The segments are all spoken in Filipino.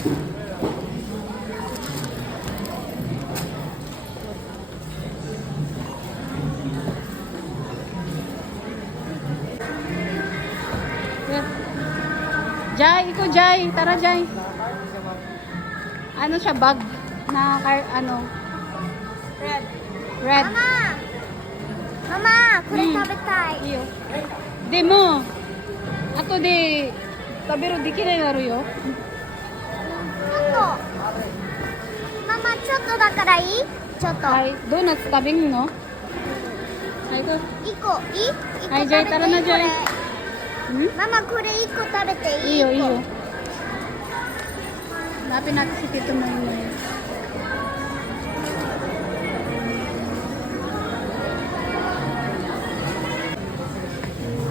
Jai, ikaw Jai, tara Jai. Ano siya bag na car, ano? Red. Red. Mama. Mama, kore hmm. tabetai. Iyo. Demo. Ako de tabero di kinai naru yo. ママちょっとだからいいちょっと Ay, donuts tabing no. Ay, ito. 一個いい一個はい食べていいじゃあいたらなじゃあこれ Hmm? ママこれ一個食べていい Iyo, 一個 iyo. Hanapin natin si Tito Noynoy.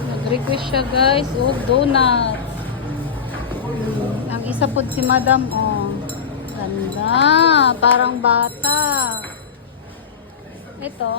Nag-request siya guys. Oh, donuts. Hmm, Ang isa po si Madam. Oh. Ganda. Parang bata. Ito.